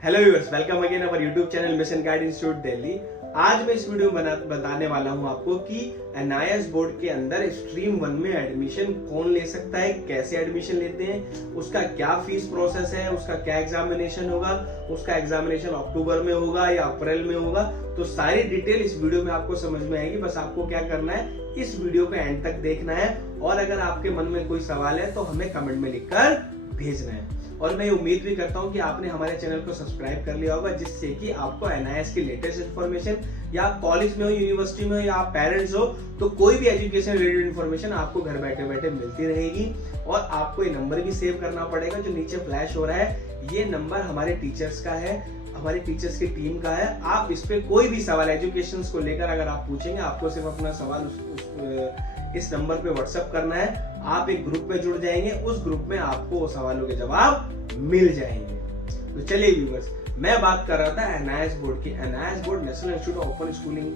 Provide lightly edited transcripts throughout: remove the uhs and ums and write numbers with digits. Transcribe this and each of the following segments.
Hello viewers, welcome again our YouTube channel mission guide institute Delhi. आज मैं इस video में बताने वाला हूं आपको कि एनआईएस बोर्ड के अंदर स्ट्रीम 1 में एडमिशन कौन ले सकता है, कैसे एडमिशन लेते हैं, उसका क्या फीस प्रोसेस है, उसका क्या एग्जामिनेशन होगा, उसका एग्जामिनेशन अक्टूबर में होगा या अप्रैल में होगा। तो सारी डिटेल इस वीडियो में आपको समझ में आएगी। बस आपको क्या करना है, इस वीडियो को एंड तक देखना है और अगर आपके मन में कोई सवाल है तो हमें कमेंट में लिखकर भेजना है। और मैं उम्मीद भी करता हूं कि आपने हमारे चैनल को सब्सक्राइब कर लिया होगा, जिससे कि आपको एनआईएस की लेटेस्ट इन्फॉर्मेशन, या आप कॉलेज में हो, यूनिवर्सिटी में हो, या आप पेरेंट्स हो, तो कोई भी एजुकेशन रिलेटेड इन्फॉर्मेशन आपको घर बैठे बैठे मिलती रहेगी। और आपको ये नंबर भी सेव करना पड़ेगा जो नीचे फ्लैश हो रहा है। ये नंबर हमारे टीचर्स का है, हमारी टीचर्स की टीम का है। आप इस पे कोई भी सवाल एजुकेशन को लेकर अगर आप पूछेंगे, आपको सिर्फ अपना सवाल इस नंबर पे व्हाट्सएप करना है। आप एक ग्रुप में जुड़ जाएंगे, उस ग्रुप में आपको वो सवालों के जवाब मिल जाएंगे। तो चलिए व्यूअर्स, मैं बात कर रहा था एनआईएस बोर्ड की। NIS board national institute of open schooling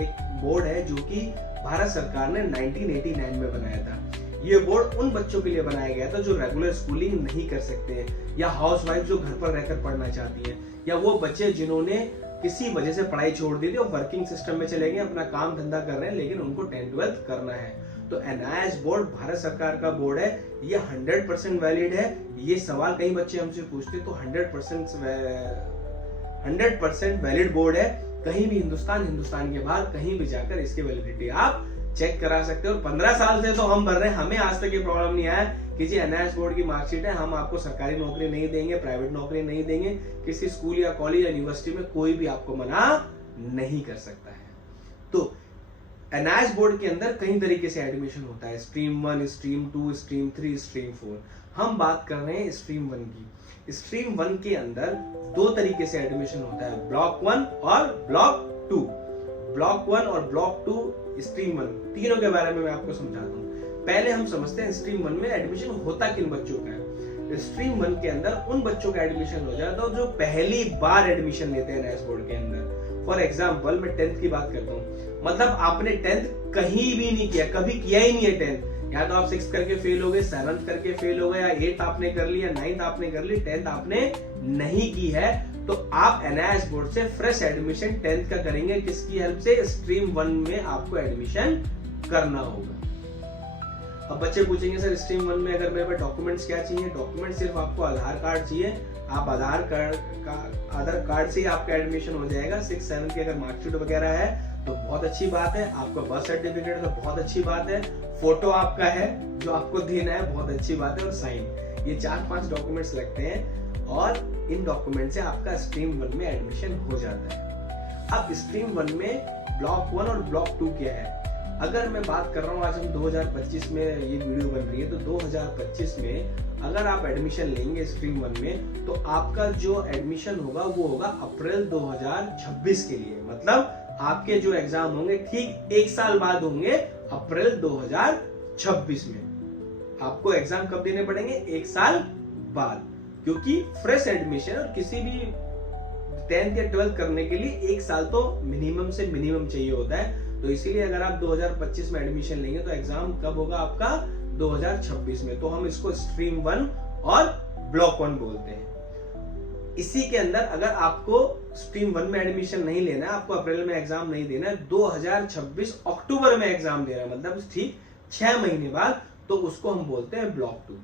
एक बोर्ड है जो कि भारत सरकार ने 1989 में बनाया था। ये बोर्ड उन बच्चों के लिए बनाया गया था जो रेगुलर स्कूलिंग नहीं कर सकते हैं, या हाउसवाइफ जो घर पर रहकर पढ़ना चाहती हैं, या वो बच्चे जिन्होंने किसी वजह से पढ़ाई छोड़ दी थी और वर्किंग सिस्टम में चले गए, अपना काम धंधा कर रहे हैं, लेकिन उनको 10th-12th करना है। तो एनआईएस बोर्ड भारत सरकार का बोर्ड है, ये 100% वैलिड है। ये सवाल कई बच्चे हमसे पूछते, तो 100% वैलिड बोर्ड है। कहीं भी हिंदुस्तान के बाहर कहीं भी जाकर इसकी वैलिडिटी आप चेक करा सकते हो। 15 साल से तो हम भर रहे हैं, हमें आज तक ये प्रॉब्लम नहीं आया कि जी एनआईएस बोर्ड की मार्कशीट है, हम आपको सरकारी नौकरी नहीं देंगे, प्राइवेट नौकरी नहीं देंगे। किसी स्कूल या कॉलेज या यूनिवर्सिटी में कोई भी आपको मना नहीं कर सकता है। तो एनआईएस बोर्ड के अंदर कई तरीके से एडमिशन होता है, स्ट्रीम 1, स्ट्रीम 2, स्ट्रीम 3, स्ट्रीम 4। हम बात कर रहे हैं स्ट्रीम 1 की। स्ट्रीम 1 के अंदर 2 तरीके से एडमिशन होता है, ब्लॉक 1 और ब्लॉक 2। ब्लॉक 1 और ब्लॉक 2, स्ट्रीम 1, तीनों के बारे में मैं आपको समझाता हूँ। पहले हम समझते हैं स्ट्रीम 1 में एडमिशन होता किन बच्चों का है। स्ट्रीम 1 के अंदर उन बच्चों का एडमिशन हो जाता है जो पहली बार एडमिशन लेते हैं एनआईएस बोर्ड के अंदर। फॉर एग्जाम्पल, मैं 10th की बात करता हूँ। मतलब आपने 10th कहीं भी नहीं किया, कभी किया ही नहीं है 10th। या तो आप 6th करके फेल हो गए, 7th करके फेल हो गए, या 8th आपने कर ली, या 9th आपने कर ली, 10th आपने नहीं की है, तो आप एनआईएस बोर्ड से फ्रेश एडमिशन 10th का करेंगे। किसकी हेल्प से? स्ट्रीम 1 में आपको एडमिशन करना होगा। अब बच्चे पूछेंगे सर स्ट्रीम 1 में अगर मेरे पास डॉक्यूमेंट्स क्या चाहिए? डॉक्यूमेंट सिर्फ आपको आधार कार्ड चाहिए। आप आधार कार्ड से ही आपका एडमिशन हो जाएगा। 6, 7 की अगर मार्कशीट वगैरह है तो बहुत अच्छी बात है। आपका बर्थ सर्टिफिकेट है तो बहुत अच्छी बात है। फोटो आपका है जो आपको देना है, बहुत अच्छी बात है। और साइन, ये 4-5 डॉक्यूमेंट्स लगते हैं और इन डॉक्यूमेंट से आपका स्ट्रीम 1 में एडमिशन हो जाता है। अब स्ट्रीम 1 में ब्लॉक 1 और ब्लॉक 2 क्या है? अगर मैं बात कर रहा हूँ, आज हम 2025 में ये वीडियो बन रही है, तो 2025 में अगर आप एडमिशन लेंगे स्ट्रीम 1 में, तो आपका जो एडमिशन होगा वो होगा अप्रैल 2026 के लिए। मतलब आपके जो एग्जाम होंगे ठीक 1 साल बाद होंगे, अप्रैल 2026 में। आपको एग्जाम कब देने पड़ेंगे? 1 साल बाद, क्योंकि फ्रेश एडमिशन और किसी भी 10th या 12th करने के लिए 1 साल तो मिनिमम से मिनिमम चाहिए होता है। तो इसीलिए अगर आप 2025 में एडमिशन लेंगे तो एग्जाम कब होगा आपका? 2026 में। तो हम इसको स्ट्रीम 1 और ब्लॉक 1 बोलते हैं। इसी के अंदर अगर आपको स्ट्रीम 1 में एडमिशन नहीं लेना है, आपको अप्रैल में एग्जाम नहीं देना है, 2026 अक्टूबर में एग्जाम देना है, मतलब ठीक 6 महीने बाद, तो उसको हम बोलते हैं ब्लॉक 2।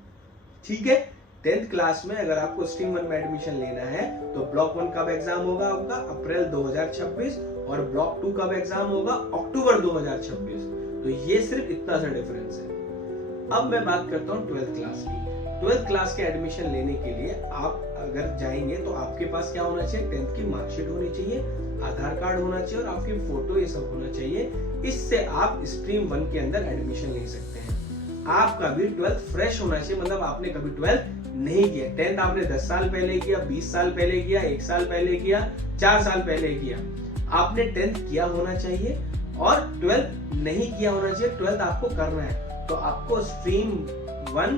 ठीक है, 10th क्लास में अगर आपको स्ट्रीम 1 में एडमिशन लेना है तो ब्लॉक 1 कब एग्जाम होगा आपका? अप्रैल 2026। और ब्लॉक 2 कब एग्जाम होगा? अक्टूबर 2026। तो ये सिर्फ इतना सा डिफरेंस है। अब मैं बात करता हूँ 12th क्लास की। 12th क्लास के एडमिशन लेने के लिए आप अगर जाएंगे तो आपके पास क्या होना चाहिए? 10th की मार्कशीट होनी चाहिए, आधार कार्ड होना चाहिए और आपकी फोटो, ये सब होना चाहिए। इससे आप स्ट्रीम 1 के अंदर एडमिशन ले सकते हैं। आपका भी 12th फ्रेश होना चाहिए, मतलब आपने कभी 12th नहीं किया। 10th आपने 10 साल पहले किया, 20 साल पहले किया, 1 साल पहले किया, 4 साल पहले किया। आपने 10th किया होना चाहिए और 12th नहीं किया होना चाहिए। 12th आपको करना है, तो आपको स्ट्रीम 1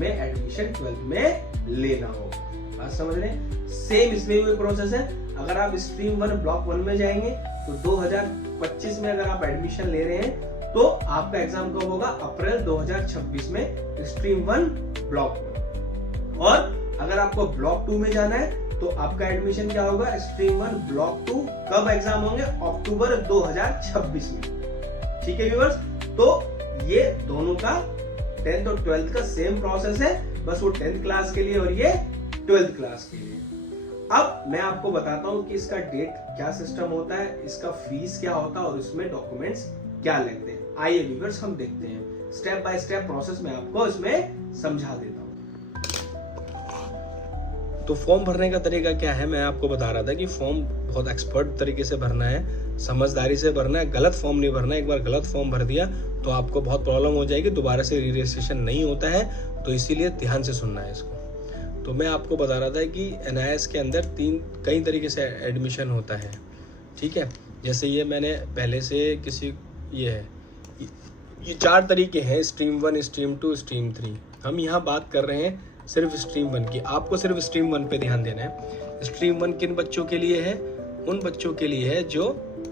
में एडमिशन 12th में लेना होगा। बात समझ रहे हैं? सेम इसमें भी प्रोसेस है। अगर आप स्ट्रीम 1 ब्लॉक 1 में जाएंगे तो 2025 में अगर आप एडमिशन ले रहे हैं तो आपका एग्जाम कब होगा? अप्रैल 2026 में स्ट्रीम 1 ब्लॉक 1। और अगर आपको ब्लॉक 2 में जाना है तो आपका एडमिशन क्या होगा, स्ट्रीम 1 ब्लॉक 2 कब एग्जाम होंगे, अक्टूबर 2026 में। ठीक है व्यूअर्स, तो ये दोनों का 10th और 12th का सेम प्रोसेस है, बस वो 10th क्लास के लिए और ये 12th क्लास के लिए। अब मैं आपको बताता हूं कि इसका डेट क्या सिस्टम होता है, इसका फीस क्या होता है और इसमें डॉक्यूमेंट्स क्या लगते हैं। आइए व्यूअर्स हम देखते हैं, स्टेप बाय स्टेप प्रोसेस मैं आपको इसमें समझा देता हूं। तो फॉर्म भरने का तरीका क्या है, मैं आपको बता रहा था कि फॉर्म बहुत एक्सपर्ट तरीके से भरना है, समझदारी से भरना है, गलत फॉर्म नहीं भरना है। एक बार गलत फॉर्म भर दिया तो आपको बहुत प्रॉब्लम हो जाएगी, दोबारा से री रजिस्ट्रेशन नहीं होता है, तो इसीलिए ध्यान से सुनना है इसको। तो मैं आपको बता रहा था कि NIS के अंदर कई तरीके से एडमिशन होता है। ठीक है, जैसे ये मैंने पहले से ये 4 तरीके हैं, स्ट्रीम 1, स्ट्रीम 2, स्ट्रीम 3। हम यहाँ बात कर रहे हैं सिर्फ स्ट्रीम 1 की। आपको सिर्फ स्ट्रीम 1 पे ध्यान देना है। स्ट्रीम 1 किन बच्चों के लिए है, उन बच्चों के लिए है जो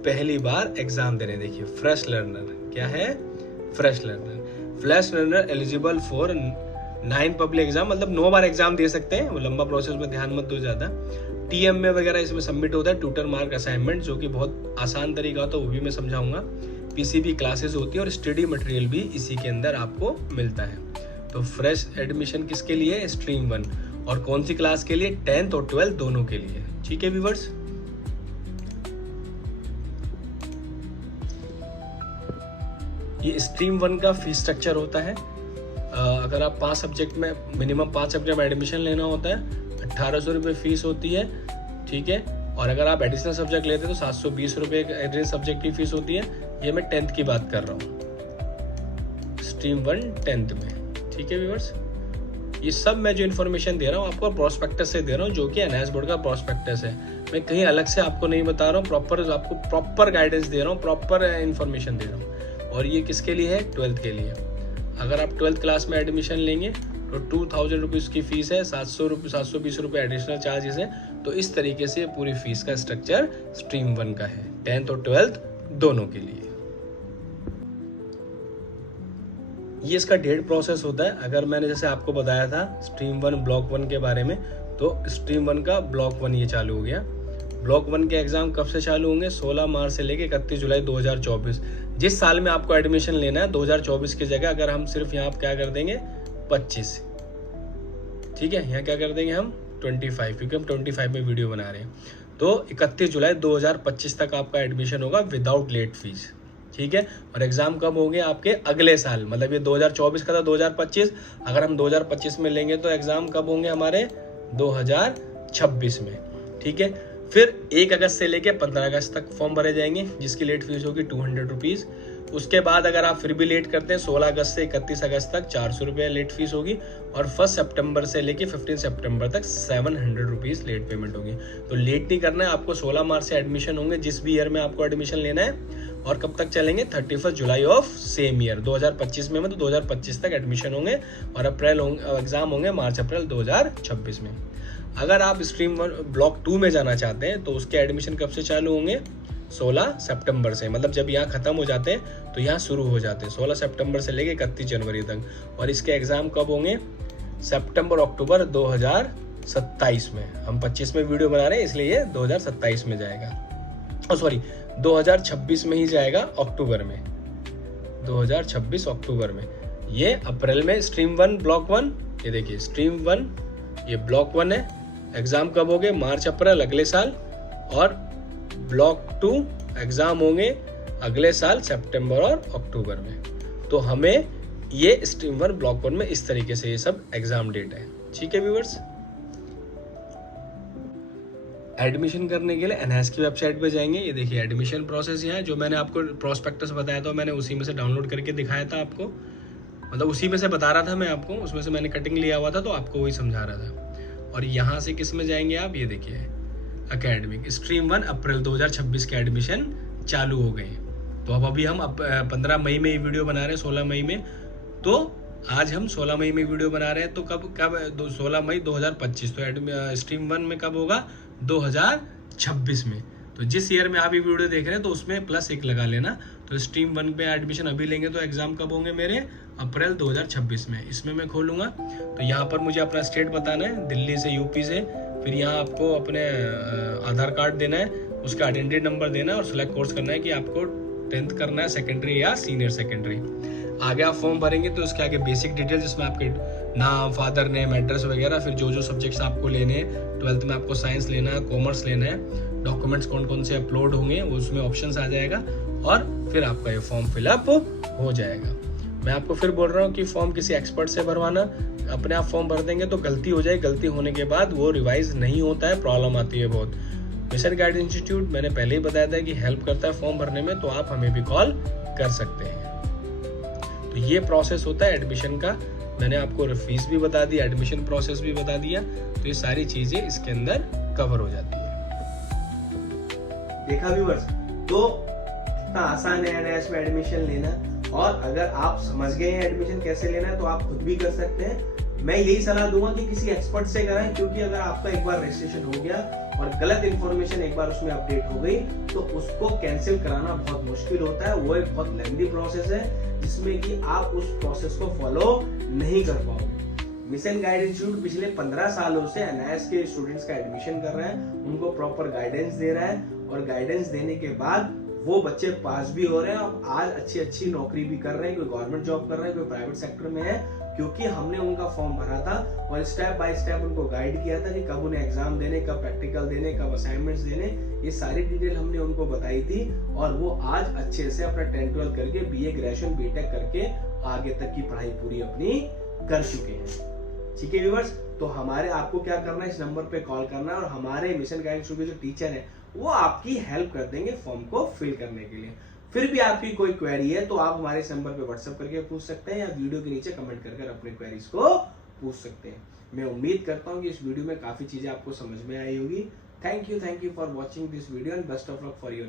पहली बार एग्जाम दे रहे हैं। देखिए फ्रेश लर्नर क्या है, fresh learner eligible for 9 public exam, मतलब 9 बार एग्जाम दे सकते हैं। वो लंबा प्रोसेस में ध्यान मत दो ज्यादा। TM में वगैरह इसमें सबमिट होता है ट्यूटर मार्क असाइनमेंट, जो कि बहुत आसान तरीका होता है, वो भी मैं समझाऊंगा। PCB क्लासेस होती है और स्टडी मटेरियल भी इसी के अंदर आपको मिलता है। तो फ्रेश एडमिशन किसके लिए है, स्ट्रीम 1, और कौन सी क्लास के लिए, 10th और 12th दोनों के लिए। ठीक है व्यूअर्स, ये स्ट्रीम 1 का फीस स्ट्रक्चर होता है। अगर आप 5 सब्जेक्ट में, मिनिमम 5 सब्जेक्ट में एडमिशन लेना होता है, 1800 रुपये फीस होती है। ठीक है, और अगर आप एडिशनल सब्जेक्ट लेते हैं तो 720 रुपये एडिशनल सब्जेक्ट की फीस होती है। ये मैं 10th की बात कर रहा हूँ, स्ट्रीम 1 10th में। ठीक है व्यूअर्स, ये सब मैं जो इन्फॉर्मेशन दे रहा हूँ आपको प्रोस्पेक्टस से दे रहा हूँ, जो कि NIS बोर्ड का प्रोस्पेक्टस है। मैं कहीं अलग से आपको नहीं बता रहा हूँ, आपको प्रॉपर गाइडेंस दे रहा हूँ, प्रॉपर इन्फॉर्मेशन दे रहा हूँ। और ये किसके लिए है, 12th के लिए। अगर आप 12th क्लास में एडमिशन लेंगे तो 2000 रुपीज़ की फीस है, 720 रुपये एडिशनल चार्जेस है। तो इस तरीके से पूरी फीस का स्ट्रक्चर स्ट्रीम 1 का है, 10th और 12th दोनों के लिए। ये इसका डेट प्रोसेस होता है। अगर मैंने जैसे आपको बताया था स्ट्रीम 1 ब्लॉक 1 के बारे में, तो स्ट्रीम 1 का ब्लॉक 1 ये चालू हो गया। ब्लॉक 1 के एग्जाम कब से चालू होंगे, 16 मार्च से लेके 31 जुलाई 2024। जिस साल में आपको एडमिशन लेना है, 2024 की जगह अगर हम सिर्फ यहाँ क्या कर देंगे 25, ठीक है, यहाँ क्या कर देंगे हम 25, क्योंकि हम 25 में वीडियो बना रहे हैं। तो 31 जुलाई 2025 तक आपका एडमिशन होगा विदाउट लेट फीस। ठीक है, और एग्जाम कब होंगे आपके अगले साल, मतलब ये 2024 का था 2025, अगर हम 2025 में लेंगे तो एग्जाम कब होंगे हमारे 2026 में। ठीक है, फिर 1 अगस्त से लेके 15 अगस्त तक फॉर्म भरे जाएंगे, जिसकी लेट फीस होगी 200 रुपीज़। उसके बाद अगर आप फिर भी लेट करते हैं 16 अगस्त से 31 अगस्त तक 400 रुपये लेट फीस होगी, और 1 सितंबर से लेके 15 सितंबर तक 700 रुपीज़ लेट पेमेंट होगी। तो लेट नहीं करना है आपको, 16 मार्च से एडमिशन होंगे जिस भी ईयर में आपको एडमिशन लेना है, और कब तक चलेंगे 31 जुलाई ऑफ सेम ईयर 2025 में तो 2025 तक एडमिशन होंगे, और अप्रैल एग्जाम होंगे मार्च अप्रैल 2026 में। अगर आप स्ट्रीम 1 ब्लॉक 2 में जाना चाहते हैं तो उसके एडमिशन कब से चालू होंगे, 16 सितंबर से, मतलब जब यहाँ खत्म हो जाते हैं तो यहाँ शुरू हो जाते हैं 16 सितंबर से लेके 31 जनवरी तक। और इसके एग्जाम कब होंगे, सितंबर अक्टूबर 2027 में। हम 25 में वीडियो बना रहे हैं इसलिए ये 2027 में जाएगा, सॉरी 2026 में ही जाएगा, अक्टूबर में, 2026 अक्टूबर में। ये अप्रैल में स्ट्रीम 1 ब्लॉक 1, ये देखिए स्ट्रीम 1 ये ब्लॉक 1 है। एग्जाम कब होंगे, मार्च अप्रैल अगले साल, और ब्लॉक 2 एग्जाम होंगे अगले साल सितंबर और अक्टूबर में। तो हमें ये स्ट्रीम 1 ब्लॉक 1 में इस तरीके से ये सब एग्जाम डेट है। ठीक है व्यूअर्स, एडमिशन करने के लिए NIS की वेबसाइट पे जाएंगे। ये देखिए एडमिशन प्रोसेस यहाँ है, जो मैंने आपको प्रोस्पेक्टस बताया था मैंने उसी में से डाउनलोड करके दिखाया था आपको, मतलब उसी में से बता रहा था मैं आपको, उसमें से मैंने कटिंग लिया हुआ था तो आपको वही समझा रहा था। और यहाँ से किस में जाएंगे आप, ये देखिए एकेडमिक स्ट्रीम 1 अप्रैल 2026 के एडमिशन चालू हो गए। तो अब अभी हम 15 मई में ये वीडियो बना रहे हैं, 16 मई में, तो आज हम 16 मई में वीडियो बना रहे हैं। तो कब 16 मई 2025, तो स्ट्रीम 1 में कब होगा 2026 में। तो जिस ईयर में आप ये वीडियो देख रहे हैं तो उसमें +1 लगा लेना। तो स्ट्रीम 1 पे एडमिशन अभी लेंगे तो एग्जाम कब होंगे मेरे, अप्रैल 2026 में। इसमें मैं खोलूंगा तो यहाँ पर मुझे अपना स्टेट बताना है, दिल्ली से, यूपी से, फिर यहाँ आपको अपने आधार कार्ड देना है, उसका आइडेंटिटी नंबर देना है और सिलेक्ट कोर्स करना है कि आपको 10th करना है सेकेंडरी या सीनियर सेकेंडरी। आगे आप फॉर्म भरेंगे तो उसके आगे बेसिक डिटेल जिसमें आपके नाम, फादर नेम, एड्रेस वगैरह, फिर जो सब्जेक्ट्स आपको लेने हैं, 12th में आपको साइंस लेना है, कॉमर्स लेना है, डॉक्यूमेंट्स कौन कौन से अपलोड होंगे वो उसमें ऑप्शंस आ जाएगा और फिर आपका ये फॉर्म फिलअप हो जाएगा। मैं आपको फिर बोल रहा हूँ कि फॉर्म किसी एक्सपर्ट से भरवाना, अपने आप फॉर्म भर देंगे तो गलती हो जाए, गलती होने के बाद वो रिवाइज नहीं होता है, प्रॉब्लम आती है बहुत। मिशन गाइडेंस इंस्टीट्यूट मैंने पहले ही बताया था कि हेल्प करता है फॉर्म भरने में, तो आप हमें भी कॉल कर सकते हैं। तो ये प्रोसेस होता है एडमिशन का। मैंने आपको फीस भी बता दी, एडमिशन प्रोसेस भी बता दिया, तो ये सारी चीजें इसके अंदर कवर हो जाती है। देखा व्यूअर्स, तो कितना आसान है एनआईएस में एडमिशन लेना, और अगर आप समझ गए हैं एडमिशन कैसे लेना है तो आप खुद भी कर सकते हैं। मैं यही सलाह दूंगा कि किसी एक्सपर्ट से कराएं, क्योंकि अगर आपका एक बार रजिस्ट्रेशन हो गया और गलत इंफॉर्मेशन एक बार उसमें अपडेट हो गई तो उसको कैंसिल कराना बहुत मुश्किल होता है। वो एक बहुत लेंथी प्रोसेस है जिसमें कि आप उस प्रोसेस को फॉलो नहीं कर पाओगे। मिशन गाइड इंस्टीट्यूट पिछले 15 सालों से एनआईएस के स्टूडेंट्स का एडमिशन कर रहे हैं, उनको प्रॉपर गाइडेंस दे रहा है, और गाइडेंस देने के बाद वो बच्चे पास भी हो रहे हैं और आज अच्छी नौकरी भी कर रहे हैं। कोई गवर्नमेंट जॉब कर रहे हैं, कोई प्राइवेट सेक्टर में है, क्योंकि हमने उनका फॉर्म भरा था और स्टेप बाय स्टेप उनको गाइड किया था कि कब उन्हें एग्जाम देने, कब प्रैक्टिकल देने, कब असाइनमेंट्स देने, ये सारी डिटेल हमने उनको बताई थी। और वो आज अच्छे से अपना 10th-12th करके बीए, ग्रेजुएशन, बीटेक करके आगे तक की पढ़ाई पूरी अपनी कर चुके हैं। ठीक है व्यूअर्स, तो हमारे आपको क्या करना है, इस नंबर पे कॉल करना है और हमारे मिशन गाइड इंस्टीट्यूट के जो टीचर है वो आपकी हेल्प कर देंगे फॉर्म को फिल करने के लिए। फिर भी आपकी कोई क्वेरी है तो आप हमारे इस नंबर पे व्हाट्सएप करके पूछ सकते हैं या वीडियो के नीचे कमेंट कर अपने क्वेरीज को पूछ सकते हैं। मैं उम्मीद करता हूँ कि इस वीडियो में काफी चीजें आपको समझ में आई होगी। Thank you for watching this video and best of luck for your